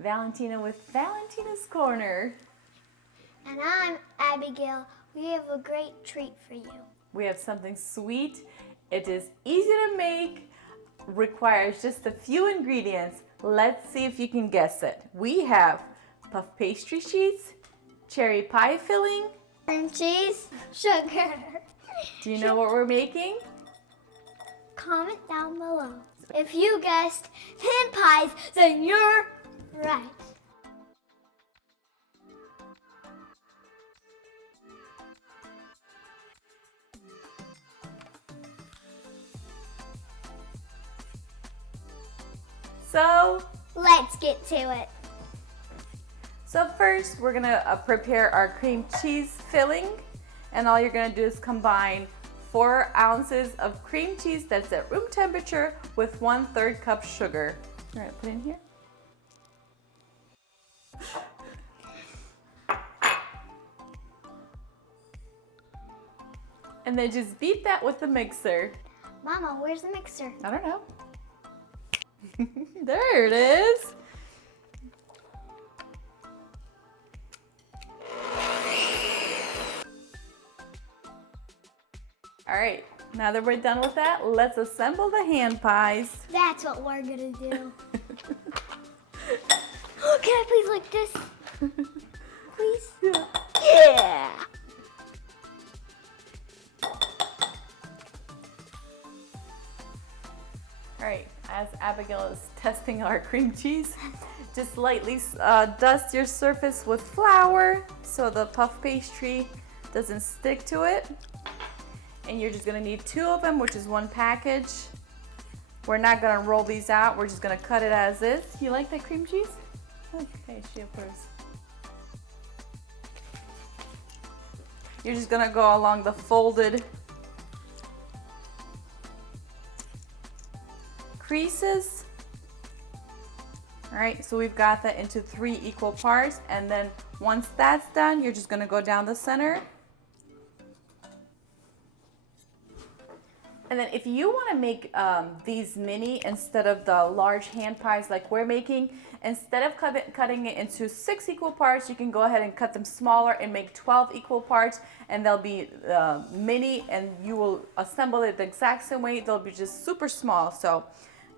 Valentina with Valentina's Corner. And I'm Abigail. We have a great treat for you. We have something sweet. It is easy to make, requires just a few ingredients. Let's see if you can guess it. We have puff pastry sheets, cherry pie filling, Cream cheese, sugar. do you know what we're making? Comment down below. If you guessed hand pies, then you're right. So Let's get to it. first we're gonna prepare our cream cheese filling, and all you're gonna do is combine 4 ounces of cream cheese that's at room temperature with 1/3 cup sugar. All right, put it in here. And then just beat that with the mixer. Mama, where's the mixer? I don't know. There it is. All right, now that we're done with that, let's assemble the hand pies. That's what we're gonna do. Can I please like this? Please? Yeah. All right, as Abigail is testing our cream cheese, just lightly dust your surface with flour so the puff pastry doesn't stick to it. And you're just gonna need 2 of them, which is 1 package. We're not gonna roll these out, we're just gonna cut it as is. You like that cream cheese? Okay, she approves. You're just gonna go along the folded creases. All right, so we've got that into 3 equal parts, and then once that's done, you're just gonna go down the center. And then if you wanna make these mini instead of the large hand pies like we're making, instead of cutting it into 6 equal parts, you can go ahead and cut them smaller and make 12 equal parts, and they'll be mini, and you will assemble it the exact same way. They'll be just super small, so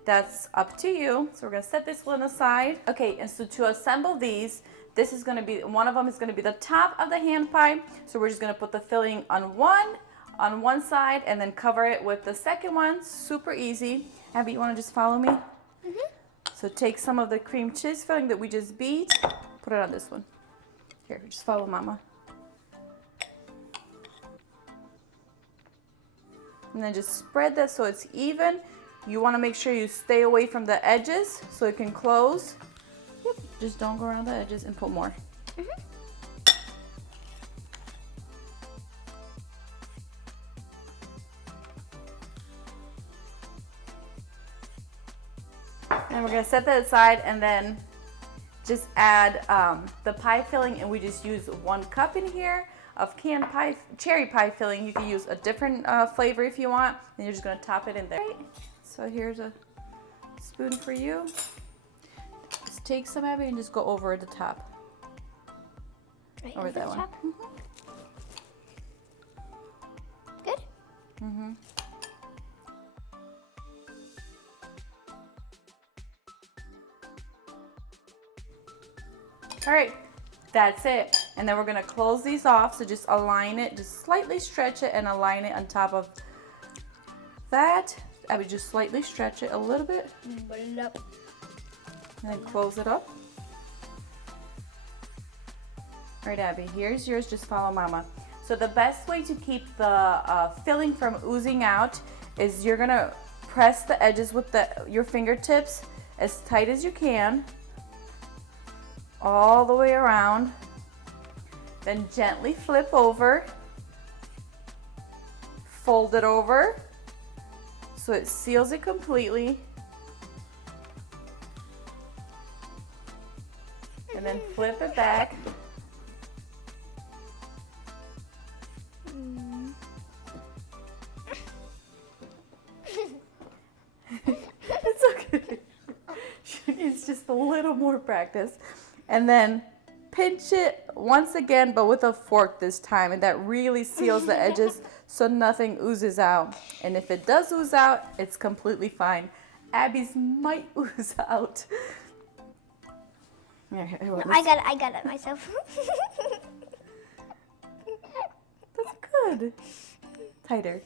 that's up to you. So we're gonna set this one aside. Okay, and so to assemble these, this is gonna be, one of them is gonna be the top of the hand pie. So we're just gonna put the filling on one side and then cover it with the second one. Super easy. Abby, you wanna just follow me? Mm-hmm. So take some of the cream cheese filling that we just beat, put it on this one. Here, just follow Mama. And then just spread that so it's even. You want to make sure you stay away from the edges so it can close. Yep, just don't go around the edges and put more. Mm-hmm. And we're going to set that aside, and then just add the pie filling, and we just use 1 cup in here of canned pie, cherry pie filling. You can use a different flavor if you want, and you're just going to top it in there. So here's a spoon for you. Just take some, Abby, and just go over the top. Right Over that one. Mm-hmm. Good? Mm-hmm. All right, that's it. And then we're gonna close these off. So just align it, just slightly stretch it and align it on top of that. I would just slightly stretch it a little bit. And then close it up. All right, Abby, here's yours. Just follow Mama. So the best way to keep the filling from oozing out is you're gonna press the edges with your fingertips as tight as you can, all the way around. Then gently flip over, fold it over so it seals it completely. And then flip it back. It's okay. She needs needs just a little more practice. And then pinch it once again, but with a fork this time, and that really seals the edges so nothing oozes out. And if it does ooze out, it's completely fine. Abby's might ooze out. Here, No, I got it myself. That's good. Tighter.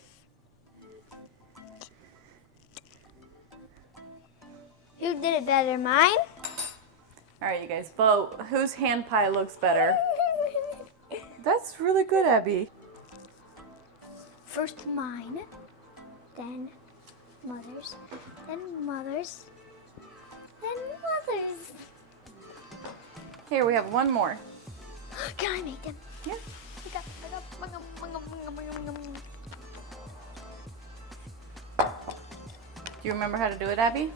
Who did it better, mine? All right, you guys, vote. Whose hand pie looks better? That's really good, Abby. First mine, then mother's, then mother's, then mother's. Here, we have one more. Can I make them? Yeah. Do you remember how to do it, Abby?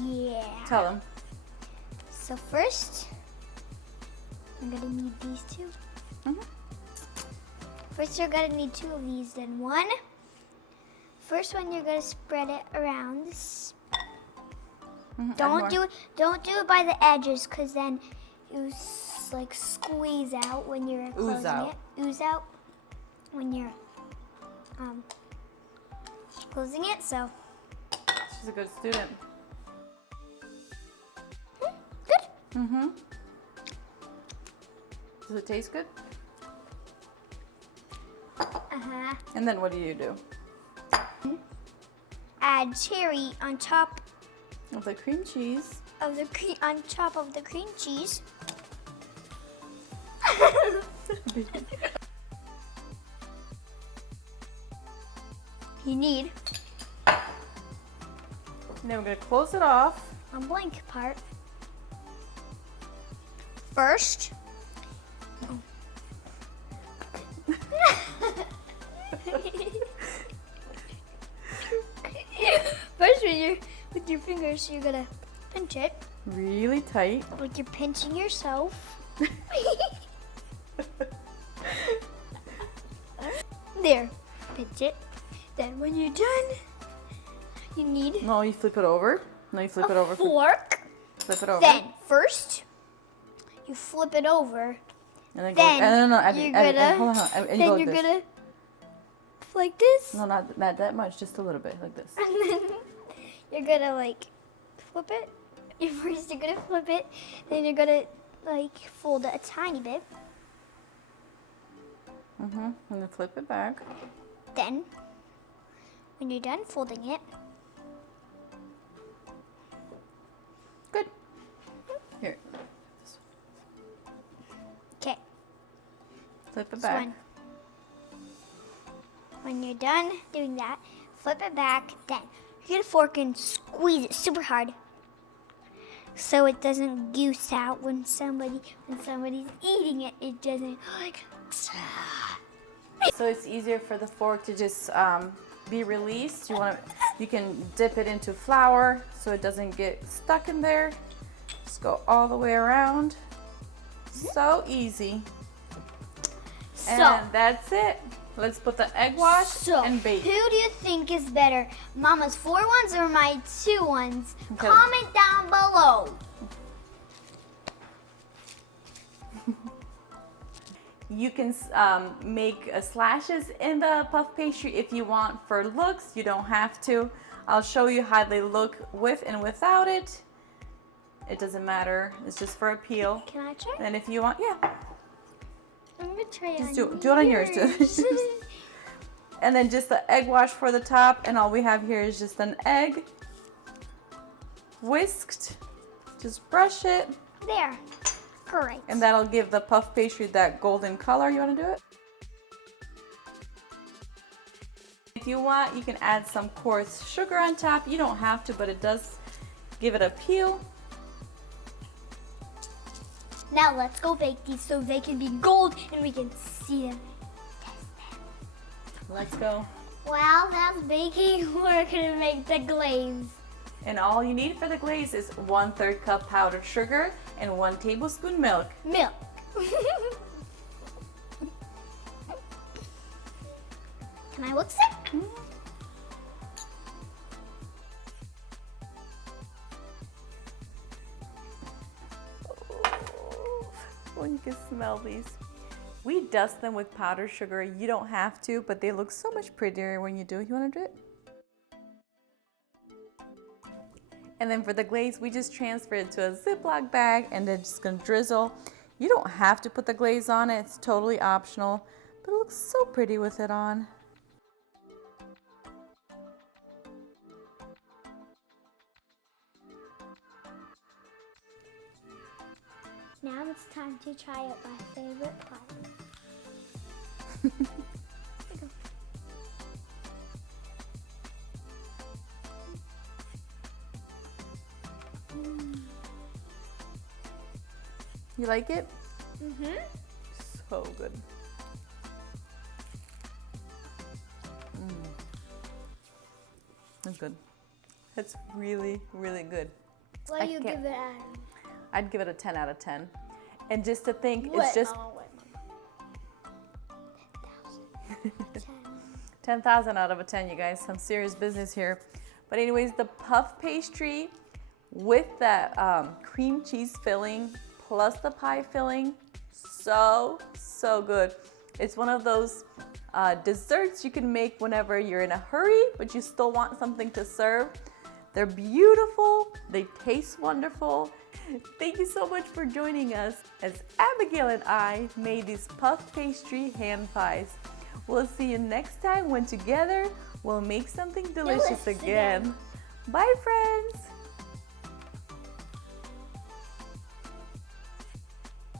Yeah. Tell them. So first, I'm gonna need these two. First, you're gonna need two of these, then one. First one, you're gonna spread it around. Don't do it by the edges, cause then you like squeeze out when you're closing it. Ooze out when you're closing it. So. She's a good student. Good. Does it taste good? Uh-huh. And then what do you do? Add cherry on top With the cream cheese. of the cream cheese. You need And then we're gonna close it off. a blank part. First, with your fingers, you're gonna pinch it Really tight. like you're pinching yourself. There, pinch it. Then when you're done, you need No, you flip it over. No, you flip it over. fork. Flip it over. Then first, you flip it over. and then then go. No, Abby, you're Abby, gonna- hold on. And you Then go you're like this. gonna like this. No, not that much. Just a little bit, like this. And then you're gonna like flip it. First you're gonna flip it, then you're gonna like fold it a tiny bit. And then flip it back. Then when you're done folding it, Good. Here. okay, Flip it this back. one. When you're done doing that, flip it back. Then you get a fork and squeeze it super hard, so it doesn't goose out when somebody's eating it. It doesn't like. So it's easier for the fork to just be released. You can dip it into flour so it doesn't get stuck in there. Just go all the way around. So easy. So, And that's it. Let's put the egg wash so and bake. who do you think is better, Mama's 4 ones or my 2 ones? Okay. Comment down below. You can make slashes in the puff pastry if you want for looks. You don't have to. I'll show you how they look with and without it. It doesn't matter. It's just for appeal. Can I try? And if you want, yeah. I'm gonna try Just on do it on yours. And then just the egg wash for the top. And all we have here is just an egg. Whisked. Just brush it. There. Great. And that'll give the puff pastry that golden color. You want to do it? If you want, you can add some coarse sugar on top. You don't have to, but it does give it a peel. Now let's go bake these so they can be gold and we can see them. Let's go. While that's baking, we're gonna make the glaze. And all you need for the glaze is 1/3 cup powdered sugar and 1 tablespoon milk. Milk. Can I look sick? beautiful. You can smell these. We dust them with powdered sugar. You don't have to, but they look so much prettier when you do. You want to do it? And then for the glaze, we just transfer it to a Ziploc bag and then just gonna drizzle. You don't have to put the glaze on it. It's totally optional, but it looks so pretty with it on. Now it's time to try out my favorite part. You like it? Mm-hmm. So good. That's good. That's really, really good. What do you give it, Adam? I'd give it a 10 out of 10. And just to think, it's just 10,000 out of a 10, you guys. Some serious business here. But anyways, the puff pastry with that cream cheese filling plus the pie filling, so good. It's one of those desserts you can make whenever you're in a hurry, but you still want something to serve. They're beautiful. They taste wonderful. Thank you so much for joining us as Abigail and I made these puff pastry hand pies. We'll see you next time when together we'll make something delicious again. Bye, friends.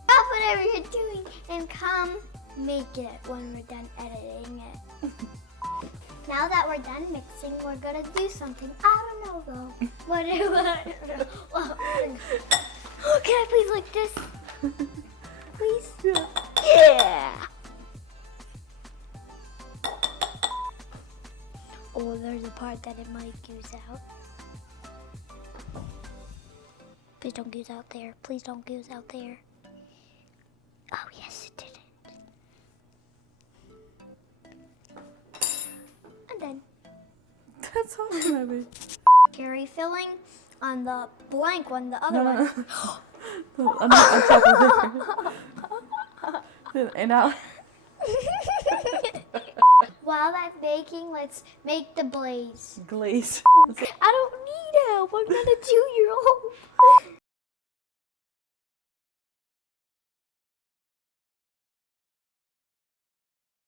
Stop whatever you're doing and come make it when we're done editing it. Now that we're done mixing, we're gonna do something. I don't know though. What? Can I please like this? Please? Yeah. Oh, there's a part that it might goose out. Please don't goose out there. Please don't goose out there. Oh, yes, it didn't. And then That's awesome, Abby. cherry filling on the blank one, the other one. No. On top of there. And now. While that's baking, let's make the glaze. Glaze. I don't need help. I'm not a 2-year-old.